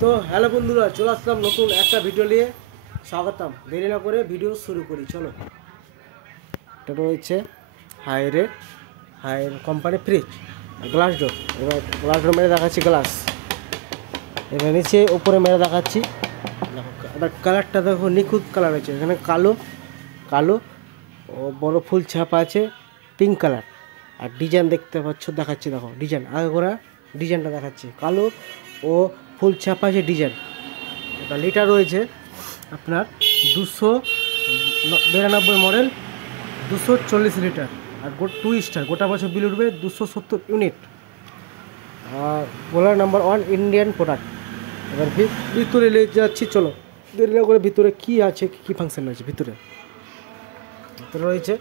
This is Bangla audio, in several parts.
তো হ্যালো বন্ধুরা, চলে আসলাম নতুন একটা ভিডিও নিয়ে। স্বাগতম। দেরি না করে ভিডিও শুরু করি, চলো। এটা রয়েছে higher company fridge, glass door. এবার গ্লাস ডোর মেরে দেখাচ্ছি, গ্লাস এবার নিচে উপরে মেরে দেখাচ্ছি। দেখো এবার কালারটা দেখো, নিখুঁত কালার আছে। এখানে কালো কালো ও বড় ফুল ছাপা আছে, পিঙ্ক কালার। আর ডিজাইন দেখতে পাচ্ছ, দেখাচ্ছি দেখো ডিজাইন, আগে করা ডিজাইনটা দেখাচ্ছি। কালো ও ফুল ছাপা আছে ডিজাইন। এটা লিটার রয়েছে আপনার 292 মডেল, 240 লিটার। আর 2 স্টার, গোটা বছর বিল উঠবে 270 ইউনিট। আর বোলার নাম্বার 1 ইন্ডিয়ান প্রোডাক্ট। এবার ভিতরে নিয়ে যাচ্ছি, চলো। দেরি না করে ভিতরে কী আছে, কী ফাংশন আছে ভিতরে রয়েছে।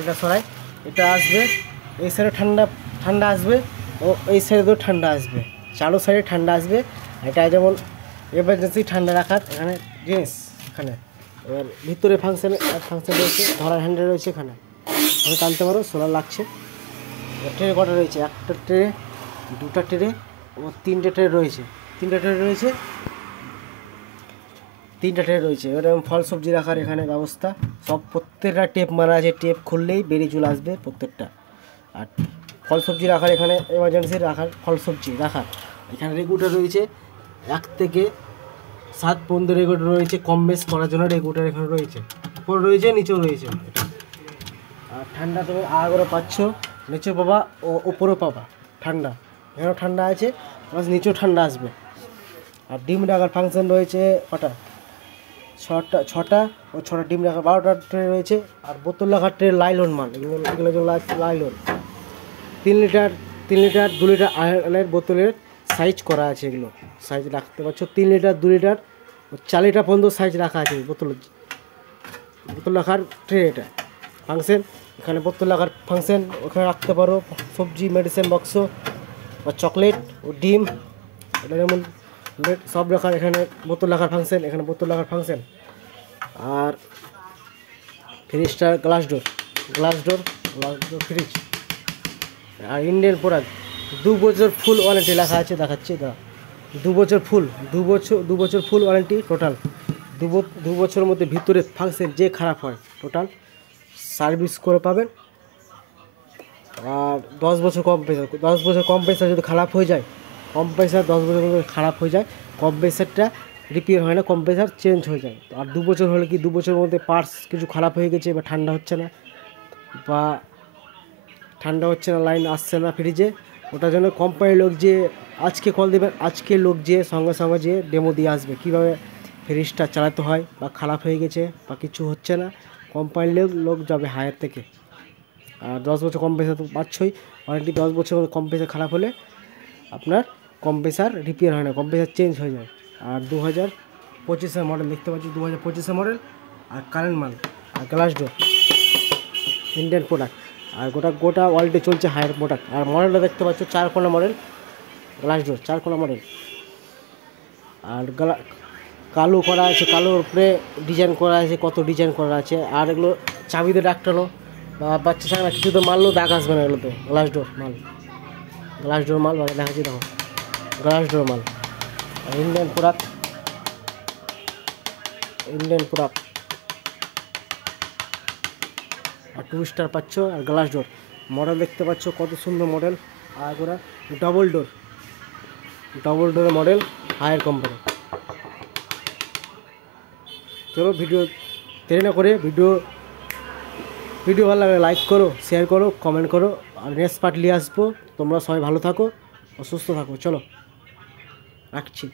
এটা সরাই, এটা আসবে এই সাইডে ঠান্ডা আসবে ও এই সাইডেও ঠান্ডা আসবে, চারো সাইডে ঠান্ডা আসবে। এটা যেমন এমার্জেন্সি ঠান্ডা রাখার এখানে জিনিস। এখানে এবার ভিতরে ফাংশন রয়েছে, ধরার হ্যান্ডেল রয়েছে। এখানে আমি টানতে পারো, সোলার লাগছে। ট্রে কটা রয়েছে, একটা ট্রে, দুটা ট্রে ও তিনটে ট্রে রয়েছে। তিনটা ট্রে রয়েছে। এবার ফল সবজি রাখার এখানে ব্যবস্থা সব, প্রত্যেকটা টেপ মারা আছে। টেপ খুললেই বেরিয়ে চলে আসবে প্রত্যেকটা। আর ফল সবজি রাখার এখানে এমার্জেন্সি রাখার, ফল সবজি রাখার এখানে রেগুলেটর রয়েছে। 1 থেকে 7 পর্যন্ত রেগুলেটর রয়েছে, কম বেশ করার জন্য রেগুলেটর এখানে রয়েছে। উপরে রয়েছে, নিচেও রয়েছে। আর ঠান্ডা তুমি আগে পাচ্ছ, নিচে পাবা ও উপরেও পাবা ঠান্ডা। এখানেও ঠান্ডা আছে, প্লাস নিচেও ঠান্ডা আসবে। আর ডিম রাখার ফাংশন রয়েছে কটা, ছটা ও 6টা ডিম রাখার 12টা ট্রে রয়েছে। আর বোতল রাখার ট্রে লাইলন মাল, এগুলো যেগুলো আছে লাইলন। 3 লিটার 2 লিটার আয়ের বোতলের সাইজ করা আছে। এগুলো সাইজ রাখতে পারছো, 3 লিটার 2 লিটার 4 লিটার পর্যন্ত সাইজ রাখা আছে। বোতল রাখার ট্রে এটা ফাংশন। এখানে বোতল রাখার ফাংশন, ওখানে রাখতে পারো সবজি, মেডিসিন বক্স বা চকলেট ও ডিম। এটা যেমন সব রাখার, এখানে বোতল রাখার ফাংশন, এখানে বোতল রাখার ফাংশন। আর ফ্রিজটা গ্লাস ডোর ফ্রিজ। আর ইন্ডিয়ান প্রোডাক্ট, 2 বছর ফুল ওয়ারেন্টি লেখা আছে, দেখাচ্ছি দাদা। 2 বছর ফুল ওয়ারেন্টি টোটাল। 2 বছরের মধ্যে ভিতরে ফাংশন যে খারাপ হয় টোটাল সার্ভিস করে পাবেন। আর 10 বছর কম্প্রেসার যদি খারাপ হয়ে যায়, কম্প্রেসার 10 বছর খারাপ হয়ে যায়, কম্প্রেসারটা রিপেয়ার হয় না, কম্প্রেসার চেঞ্জ হয়ে যায়। আর 2 বছর হলে কি, 2 বছরের মধ্যে পার্টস কিছু খারাপ হয়ে গেছে বা ঠান্ডা হচ্ছে না, লাইন আসছে না ফ্রিজে, ওটার জন্য কোম্পানির লোক যে আজকে কল দেবেন, আজকে লোক যে সঙ্গে যে ডেমো দিয়ে আসবে কীভাবে ফ্রিজটা চালাতে হয়, বা খারাপ হয়ে গেছে বা কিছু হচ্ছে না, কোম্পানির লোক যাবে হায়ার থেকে। আর 10 বছর কম্প্রেসার তো পাচ্ছই ওয়ারেন্টি। 10 বছর কম্প্রেসার খারাপ হলে আপনার কম্প্রেসার রিপেয়ার হয় না, কম্প্রেসার চেঞ্জ হয়ে যায়। আর 2025 মডেল দেখতে পাচ্ছি, 2025 মডেল। আর কারেন্ট মাল, আর গ্লাস ডোর, ইন্ডিয়ান প্রোডাক্ট। আর গোটা ওয়ার্ল্ডে চলছে হায়ার প্রোডাক্ট। আর মডেলটা দেখতে পাচ্ছ 4 কোণা মডেল, গ্লাস ডোর 4 কোণা মডেল। আর কালো করা আছে, কালোর উপরে ডিজাইন করা আছে, কত ডিজাইন করা আছে। আর এগুলো চাবিতে ডাক্তারও বা বাচ্চা ছাড়া কিছু তো মারলেও দাগ আসবে না, এগুলোতে গ্লাস ডোর মাল দেখাচ্ছি দেখো, গ্লাস ডোর মাল। আর ইন্ডিয়ান প্রোডাক্ট। আর 2 স্টার পাচ্ছ। আর গ্লাস ডোর মডেল দেখতে পাচ্ছ, কত সুন্দর মডেল। আর ওরা ডবল ডোরের মডেল, হায়ার কোম্পানি। চলো ভিডিও দেরি না করে, ভিডিও ভালো লাগে লাইক করো, শেয়ার করো, কমেন্ট করো। আর নেক্সট পার্ট নিয়ে আসবো। তোমরা সবাই ভালো থাকো ও সুস্থ থাকো, চলো রাখছি।